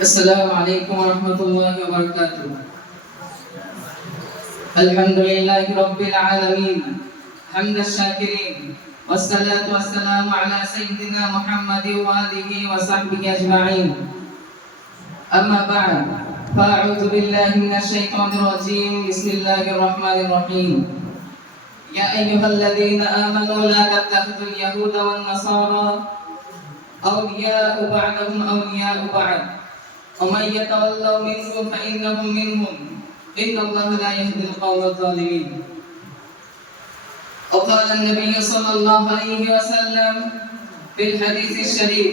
السلام عليكم ورحمة الله وبركاته. الحمد لله رب العالمين حمد الشاكرين والصلاة والسلام على سيدنا محمد وآله وصحبه أجمعين. أما بعد فأعوذ بالله من الشيطان الرجيم. بسم الله الرحمن الرحيم. يا أيها الذين آمنوا لا تتخذوا اليهود والنصارى أولياء بعضهم أولياء بعض ومن يتولوا منكم فإنهم منهم إن الله لا يهدي القوم الظالمين. وقال النبي صلى الله عليه وسلم في الحديث الشريف: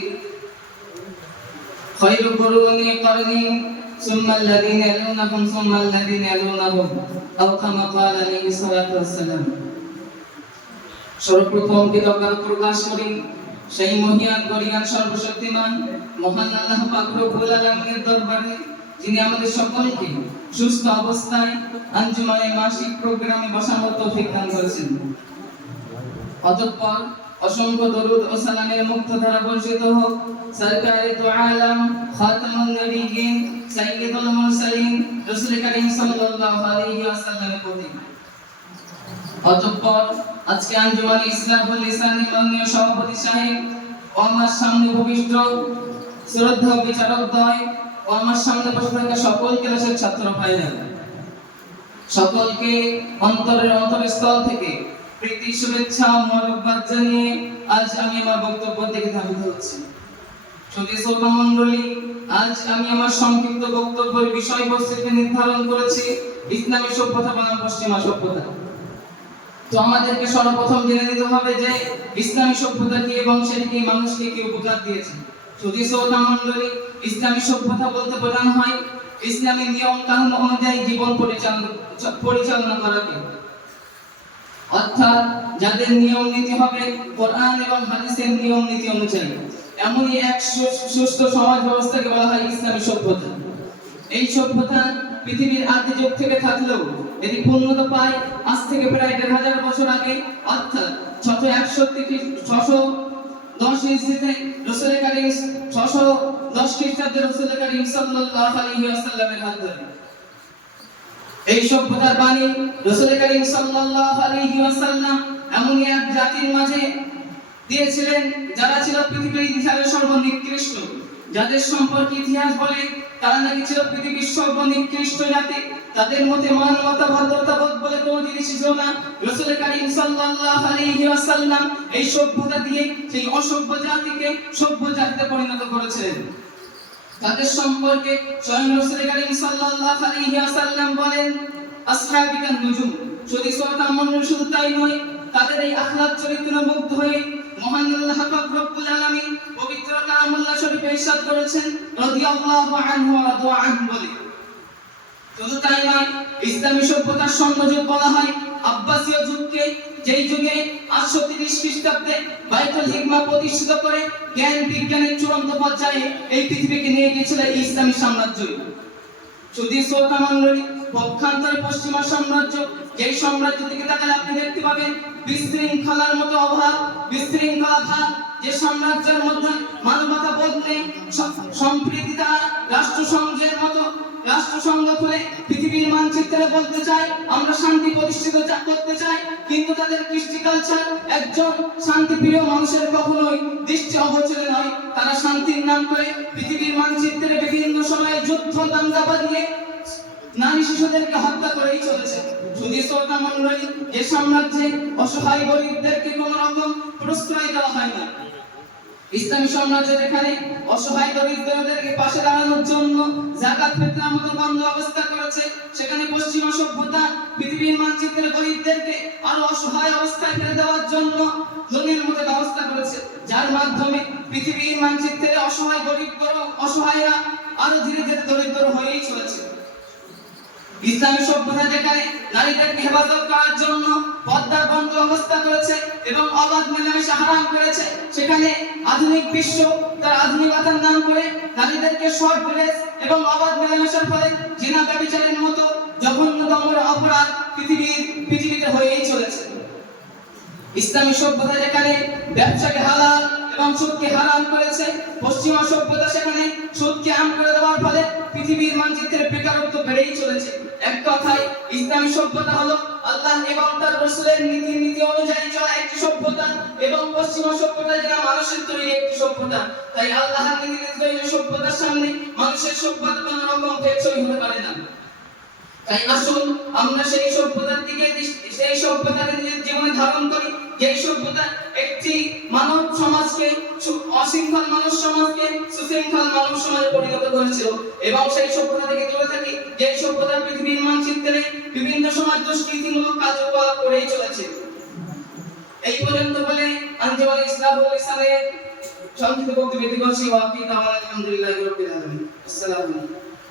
خير قروني قرني ثم الذين يلونهم ثم الذين يلونهم أو كما قال عليه الصلاة والسلام. সর্বপ্রথম কৃতজ্ঞতা প্রকাশ করি সেই মহিয়ান গরিয়ান সর্বশক্তিমান মহান আল্লাহ পাক রব্বুল আলামিনের দরবারে, যিনি আমাদের সকলকে সুস্থ অবস্থায় আঞ্জুমানের মাসিক প্রোগ্রামে বসার মতো তৌফিক দান করেছেন। অতঃপর অসংখ্য দরুদ ও সালামের মুক্তধারা বর্ষিত হোক সরকারে দু আলম খাতামুন নবিয়্যিন সাইয়্যিদুল মুরসালিন রাসূল করিম সাল্লাল্লাহু আলাইহি ওয়াসাল্লামের প্রতি। অতঃপর আজকে আঞ্জুমান ইসলাহুল লিসানের মাননীয় সভাপতি সাহেব ও আমার সামনে উপবিষ্ট শ্রদ্ধেয় বিচারকদ্বয় ও আমার সামনে বসে থাকা সকল ক্লাসের ছাত্র ভাইরা, সকলকে অন্তরের অন্তরস্থল থেকে প্রীতি শুভেচ্ছা ও মোবারকবাদ জানিয়ে আজ আমি আমার বক্তব্য থেকে ধাবিত হচ্ছি। সুধী শ্রোতা মণ্ডলী, আজ আমি আমার সংক্ষিপ্ত বক্তব্যের বিষয়বস্তুকে নির্ধারণ করেছি ইসলামী সভ্যতা বনাম পশ্চিমা সভ্যতা। তো আমাদেরকে সর্বপ্রথম জেনে নিতে হবে যে ইসলামী সভ্যতা কি এবং সেটি কি মানুষকে কি উপকার দিয়েছে। সুধী শ্রোতা মণ্ডলী, ইসলামী সভ্যতা বলতে বোঝানো হয় ইসলামী নিয়ম কানুন অনুযায়ী জীবন পরিচালনা করাকে, অর্থাৎ যাদের নিয়ম নীতি হবে কোরআন এবং হাদিসের নিয়ম নীতি অনুযায়ী, এমনই এক সুস্থ সমাজ ব্যবস্থাকে বলা হয় ইসলামী সভ্যতা। এই সভ্যতা পৃথিবীর আদি যুগ থেকে থাকলেও এটি পূর্ণতা পায় আজ থেকে প্রায় ১,৫০০ বছর আগে, অর্থাৎ ৬১০ ইসরিতে রাসূল করিম ৬১০ খ্রিস্টাব্দে রাসূল করিম সাল্লাল্লাহু আলাইহি ওয়াসাল্লামের হাত ধরে এই সভ্যতার বাণী রাসূল করিম সাল্লাল্লাহু আলাইহি ওয়াসাল্লাম এমন এক জাতির মাঝে দিয়েছিলেন যারা ছিল পৃথিবীর ইতিহাসের সর্বনিকৃষ্ট, যাদের সম্পর্কে ইতিহাস বলে তারা নাকি ছিল পৃথিবীর সর্বনিকৃষ্ট জাতি। তাদের মধ্যে মানবতা ভদ্রতাবোধ বলে কোনো জিনিস ছিল না। রাসূল করিম সাল্লাল্লাহু আলাইহি ওয়াসাল্লাম এই সভ্যতা দিয়ে সেই অসভ্য জাতিকে সভ্য জাতিতে পরিণত করেছিলেন। তাদের সম্পর্কে স্বয়ং রাসূল করিম সাল্লাল্লাহু আলাইহি ওয়াসাল্লাম বলেন, আসহাবিকান নুজুম। যদি শ্রোতা মণ্ডলী, শুধু তাই নয়, তাদের এই আখলাক চরিত্রে মুগ্ধ হয়ে মহান আল্লাহ পাক রব্বুল আলামিন পবিত্র কালামুল্লাহ শরীফে ইরশাদ করেছেন রাদিয়াল্লাহু আনহু ওয়া রাদু আনহু বলে। শুধু তাই নয়, ইসলামী সভ্যতার স্বর্ণযুগ বলা হয় আব্বাসীয় যুগকে, যেই যুগে ৮৩০ খ্রিস্টাব্দে বাইতুল হিকমা প্রতিষ্ঠিত করে জ্ঞান বিজ্ঞানের চূড়ান্ত পর্যায়ে এই পৃথিবীকে নিয়ে গিয়েছিল ইসলামী সাম্রাজ্য। শুধু শ্রোতা মণ্ডলী, পক্ষান্তরে পশ্চিমা সাম্রাজ্য, যেই সাম্রাজ্য থেকে তাকালে আপনি দেখতে পাবেন বিশৃঙ্খলার মতো অভাব, বিশৃঙ্খলা ভাব, যে সাম্রাজ্যের মধ্যে মানবতা বোধ নেই, সম্প্রীতি দ্বারা রাষ্ট্রসংঘের মতো রাষ্ট্রসংঘ খুলে পৃথিবীর মানচিত্রে বলতে চাই আমরা শান্তি প্রতিষ্ঠিত করতে চাই, কিন্তু তাদের কৃষ্টি কালচার একজন শান্তিপ্রিয় মানুষের কখনোই দৃষ্টি অগোচরে নয়। তারা শান্তির নাম করে পৃথিবীর মানচিত্রে বিভিন্ন সময়ে যুদ্ধ দাঙ্গা বাঁধিয়ে নারী শিশুদেরকে হত্যা করেই চলেছে। শুধু শ্রোতা মণ্ডলী, যে সাম্রাজ্যে অসহায় গরিবদেরকে কোন রকম প্রশ্রয় দেওয়া হয় না, ইসলামী সাম্রাজ্য যেখানে অসহায় দরিদ্রদেরকে পাশে দাঁড়ানোর জন্য যাকাত ফিতরার মতো বন্দোবস্ত করেছে, সেখানে পশ্চিমা সভ্যতা পৃথিবীর মানচিত্রে গরিবদেরকে আরো অসহায় অবস্থায় ফেলে দেওয়ার জন্য লোনের মতো ব্যবস্থা করেছে, যার মাধ্যমে পৃথিবীর মানচিত্রে অসহায় অসহায়রা আরো ধীরে ধীরে দরিদ্র হয়েই চলেছে। ইসলামী সভ্যতা যেখানে নারীদেরকে হেফাজত করার জন্য পর্দার বন্ধ অবস্থা করেছে এবং অবাধ মেলামেশা হারাম করেছে, সেখানে আধুনিক বিশ্ব তার আধুনিকতার নাম করে নারীদেরকে শর্ট ড্রেস এবং অবাধ মেলামেশার ফলে জিনা ব্যভিচারের মতো জঘন্যতম অপরাধ পৃথিবীতে হয়েই চলেছে। ইসলামী সভ্যতা যেখানে ব্যবসাকে হালাল এবং সুদকে হারাম করেছে, পশ্চিমা সভ্যতা সেখানে সুদকে আম করে দেওয়ার ফলে পৃথিবীর মানচিত্রে বেকারত্ব বেড়েই চলেছে। এক কথায় ইসলামী সভ্যতা হলো আল্লাহ এবং তার রাসূলের নীতি অনুযায়ী চলা একটি সভ্যতা, এবং পশ্চিমা সভ্যতা যেটা মানুষের তৈরি একটি সভ্যতা। তাই আল্লাহর নীতি তৈরি সভ্যতার সামনে মানুষের সভ্যতা কোনো রকম টেকসই হতে পারে না। তাই আসুন আমরা সেই সভ্যতাকে নিজের জীবনে ধারণ করি, যেই সভ্যতা একটি মানব সমাজকে, অশৃঙ্খল মানুষ সমাজকে সুশৃঙ্খল মানব সমাজে পরিণত করেছিল, এবং সেই সভ্যতা থেকে দূরে থাকি যেই সভ্যতা পৃথিবীর মানচিত্রে বিভিন্ন সময় দুষ্কৃতিমূলক কার্যকলাপ করেই চলেছে। এই পর্যন্ত বলে আঞ্জুমান ইসলাহুল ইসলামের সংক্ষিপ্ত বক্তব্য করছি। ওয়া আলহামদুলিল্লাহি রাব্বিল আলামিন। আসসালামু আলাইকুম।